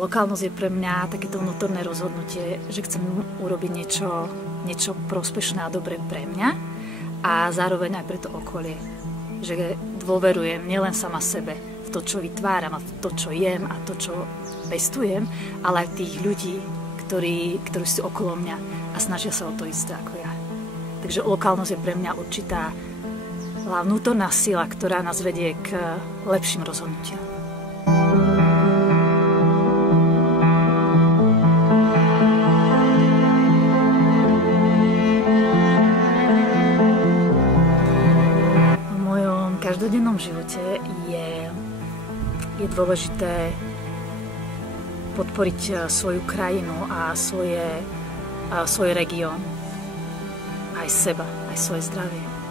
Lokálnosť je pre mňa takéto vnútorné rozhodnutie, že chcem urobiť niečo prospešné a dobré pre mňa a zároveň aj pre to okolie. Že dôverujem nielen sama sebe v to, čo vytváram a v to, čo jem a to, čo pestujem, ale aj tých ľudí, ktorí sú okolo mňa a snažia sa o to isté ako ja. Takže lokálnosť je pre mňa určitá vnútorná sila, ktorá nás vedie k lepším rozhodnutiam. V každodennom živote je dôležité podporiť svoju krajinu a svoj región, aj seba, aj svoje zdravie.